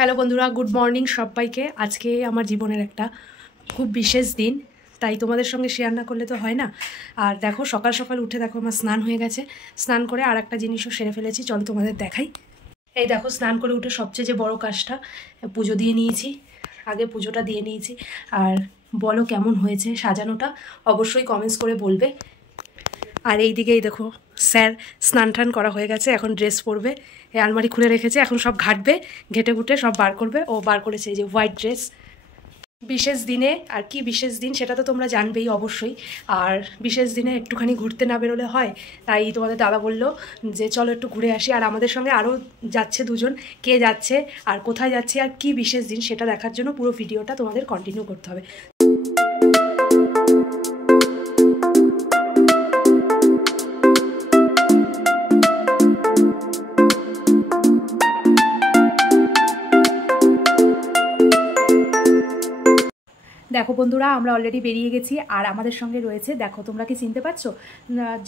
Hello বন্ধুরা, good morning সবাইকে। আজকে আমার জীবনের একটা খুব বিশেষ দিন, তাই তোমাদের সঙ্গে শেয়ার না করলে তো হয় না। আর দেখো, সকাল সকাল উঠে দেখো আমার স্নান হয়ে গেছে। স্নান করে আর একটা জিনিসও সেরে ফেলেছি, চলো তোমাদের দেখাই। এই দেখো, স্নান করে উঠে সবচেয়ে যে বড় কাজটা, পুজো দিয়ে নিয়েছি। আগে পুজোটা দিয়ে নিয়েছি। আর বলো কেমন হয়েছে সাজানোটা, অবশ্যই কমেন্টস করে বলবে। আর এই দিকেই দেখো, স্যার স্নান টান করা হয়ে গেছে, এখন ড্রেস পরবে। এই আলমারি খুলে রেখেছে, এখন সব ঘাটবে, ঘেটে ঘুটে সব বার করবে। ও বার করেছে এই যে হোয়াইট ড্রেস। বিশেষ দিনে, আর কি বিশেষ দিন সেটা তো তোমরা জানবেই অবশ্যই। আর বিশেষ দিনে একটুখানি ঘুরতে না বেরোলে হয়, তাই তোমাদের দাদা বললো যে চলো একটু ঘুরে আসি। আর আমাদের সঙ্গে আরও যাচ্ছে দুজন, কে যাচ্ছে আর কোথায় যাচ্ছে আর কি বিশেষ দিন সেটা দেখার জন্য পুরো ভিডিওটা তোমাদের কন্টিনিউ করতে হবে। দেখো বন্ধুরা, আমরা অলরেডি বেরিয়ে গেছি। আর আমাদের সঙ্গে রয়েছে, দেখো তোমরা কি চিনতে পারছো?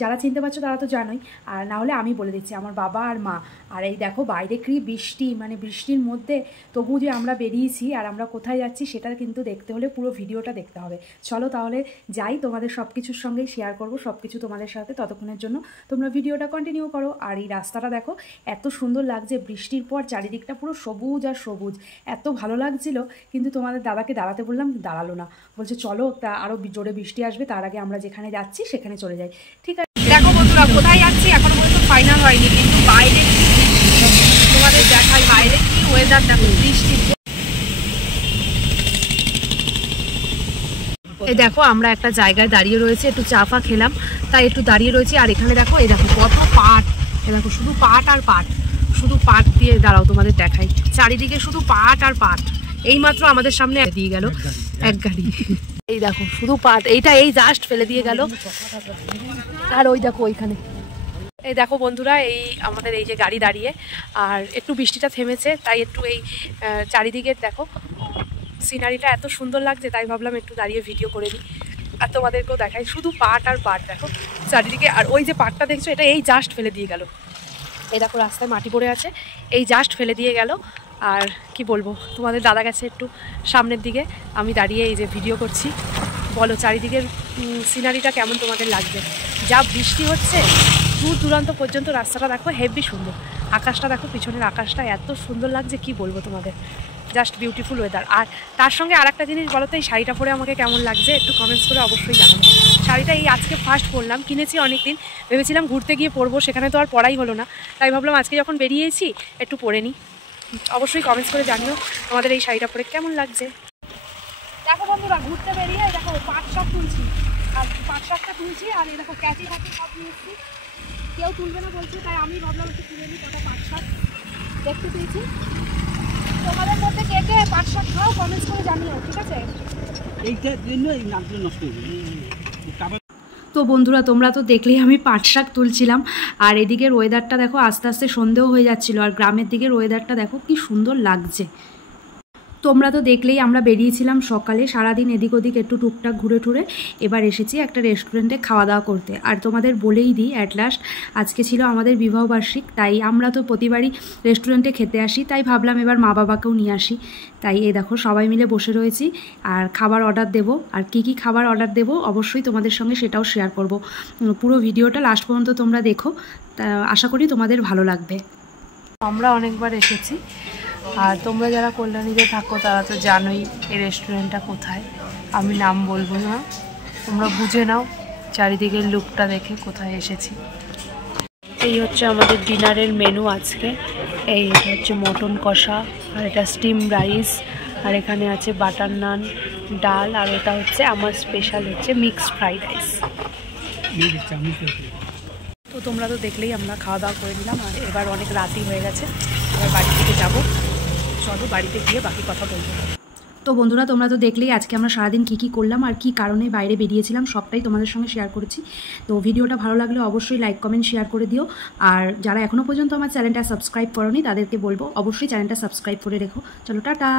যারা চিনতে পারছো তারা তো জানোই, আর না হলে আমি বলে দিচ্ছি, আমার বাবা আর মা। আর এই দেখো বাইরে কি বৃষ্টি, মানে বৃষ্টির মধ্যে তবু যে আমরা বেরিয়েছি আর আমরা কোথায় যাচ্ছি সেটা কিন্তু দেখতে হলে পুরো ভিডিওটা দেখতে হবে। চলো তাহলে যাই, তোমাদের সব কিছুর সঙ্গেই শেয়ার করবো সব কিছু তোমাদের সাথে। ততক্ষণের জন্য তোমরা ভিডিওটা কন্টিনিউ করো। আর এই রাস্তাটা দেখো এত সুন্দর লাগছে, বৃষ্টির পর চারিদিকটা পুরো সবুজ আর সবুজ, এত ভালো লাগছিল। কিন্তু তোমাদের দাদাকে দাঁড়াতে বললাম, দাঁড়ালো না, বলছে চলো তা আরো জোরে বৃষ্টি আসবে, তার আগে আমরা যেখানে যাচ্ছি সেখানে চলে যাই। ঠিক আছে, দেখো বন্ধুরা কোথায় যাচ্ছি এখনো পর্যন্ত ফাইনাল হয়নি, কিন্তু বাইরে তোমাদের দেখাই, বাইরে কি ওয়েদার দেখো, বৃষ্টি। এই দেখো আমরা একটা জায়গায় দাঁড়িয়ে রয়েছে, একটু চা ফা খেলাম তাই একটু দাঁড়িয়ে রয়েছি। আর এখানে দেখো, এই দেখো কত পাট, এই দেখো শুধু পাট আর পাট, শুধু পাট দিয়ে, দাঁড়াও তোমাদের দেখাই, চারিদিকে শুধু পাট আর পাট। এইমাত্র আমাদের সামনে দিয়ে গেল এক গাড়ি, এই দেখো শুধু পাট, এইটা এই জাস্ট ফেলে দিয়ে গেল। আর ওই দেখো ওইখানে, এই দেখো বন্ধুরা, এই আমাদের এই যে গাড়ি দাঁড়িয়ে, আর একটু বৃষ্টিটা থেমেছে তাই একটু এই চারিদিকে দেখো সিনারিটা এত সুন্দর লাগছে, তাই ভাবলাম একটু দাঁড়িয়ে ভিডিও করে নিই আর তোমাদেরকেও দেখাই। শুধু পাট আর পাট দেখো চারিদিকে। আর ওই যে পাটটা দেখছো, এটা এই জাস্ট ফেলে দিয়ে গেল। এই দেখো রাস্তায় মাটি পড়ে আছে, এই জাস্ট ফেলে দিয়ে গেল। আর কি বলবো, তোমাদের দাদা গেছে একটু সামনের দিকে, আমি দাঁড়িয়ে এই যে ভিডিও করছি। বলো চারিদিকের সিনারিটা কেমন তোমাদের লাগছে? যা বৃষ্টি হচ্ছে, দূর দূরান্ত পর্যন্ত রাস্তাটা দেখো হেভি সুন্দর। আকাশটা দেখো, পিছনের আকাশটা এত সুন্দর লাগছে, কি বলবো তোমাদের, জাস্ট বিউটিফুল ওয়েদার। আর তার সঙ্গে আর একটা জিনিস বলো তো, এই শাড়িটা পরে আমাকে কেমন লাগছে একটু কমেন্টস করে অবশ্যই জানাবো। শাড়িটা এই আজকে ফার্স্ট পরলাম, কিনেছি অনেক দিন, ভেবেছিলাম ঘুরতে গিয়ে পরবো, সেখানে তো আর পরাই হলো না, তাই ভাবলাম আজকে যখন বেরিয়েছি একটু পরে নিই। অবশ্যই কমেন্টস করে জানিও তোমাদের এই শাড়িটা পরে কেমন লাগছে। দেখো বন্ধুরা, ঘুরতে বেরিয়ে দেখো পাট শাক তুলছি, আর পাট শাকটা তুলছি। আর এই দেখো ক্যাচি খাতি সব নিয়েছি, কেউ তুলবে না বলছে, তাই আমি ভাবলাম একটু তুলে নিই কটা পাট শাক দেখতে পেয়েছি। তোমাদের মধ্যে কে কে পাট শাক খাও কমেন্টস করে জানিও, ঠিক আছে? এইটার জন্য এই নামটা নষ্ট হয়ে যাবে। তো বন্ধুরা, তোমরা তো দেখলেই আমি পাট শাক তুলছিলাম। আর এদিকের ওয়েদারটা দেখো, আস্তে আস্তে সন্ধেও হয়ে যাচ্ছিলো। আর গ্রামের দিকের ওয়েদারটা দেখো কি সুন্দর লাগছে। তোমরা তো দেখলেই আমরা বেরিয়েছিলাম সকালে, সারাদিন এদিক ওদিক একটু টুকটাক ঘুরে টুরে এবার এসেছি একটা রেস্টুরেন্টে খাওয়া দাওয়া করতে। আর তোমাদের বলেই দিই, অ্যাট লাস্ট আজকে ছিল আমাদের বিবাহবার্ষিক, তাই আমরা তো প্রতিবারই রেস্টুরেন্টে খেতে আসি, তাই ভাবলাম এবার মা বাবাকেও নিয়ে আসি। তাই এই দেখো সবাই মিলে বসে রয়েছি আর খাবার অর্ডার দেব। আর কি কি খাবার অর্ডার দেব অবশ্যই তোমাদের সঙ্গে সেটাও শেয়ার করব। পুরো ভিডিওটা লাস্ট পর্যন্ত তোমরা দেখো, তা আশা করি তোমাদের ভালো লাগবে। আমরা অনেকবার এসেছি, আর তোমরা যারা কল্যাণীতে থাকো তারা তো জানোই এই রেস্টুরেন্টটা কোথায়, আমি নাম বলবো না, তোমরা বুঝে নাও চারিদিকের লুকটা দেখে কোথায় এসেছি। এই হচ্ছে আমাদের ডিনারের মেনু আজকে। এই হচ্ছে মটন কষা, আর এটা স্টিম রাইস, আর এখানে আছে বাটার নান, ডাল, আর এটা হচ্ছে আমার স্পেশাল হচ্ছে মিক্সড ফ্রাইড রাইস। তো তোমরা তো দেখলেই আমরা খাওয়া দাওয়া করে নিলাম। আর এবার অনেক রাতই হয়ে গেছে, এবার বাড়ি থেকে যাবো, চলো বাড়িতে গিয়ে বাকি কথা বলবো। তো বন্ধুরা, তোমরা তো দেখলেই আজকে আমরা সারাদিন কী কী করলাম আর কী কারণে বাইরে বেরিয়েছিলাম সবটাই তোমাদের সঙ্গে শেয়ার করেছি। তো ভিডিওটা ভালো লাগলে অবশ্যই লাইক কমেন্ট শেয়ার করে দিও। আর যারা এখনও পর্যন্ত আমার চ্যানেলটা সাবস্ক্রাইব করোনি তাদেরকে বলবো অবশ্যই চ্যানেলটা সাবস্ক্রাইব করে রেখো। চলো টাটা।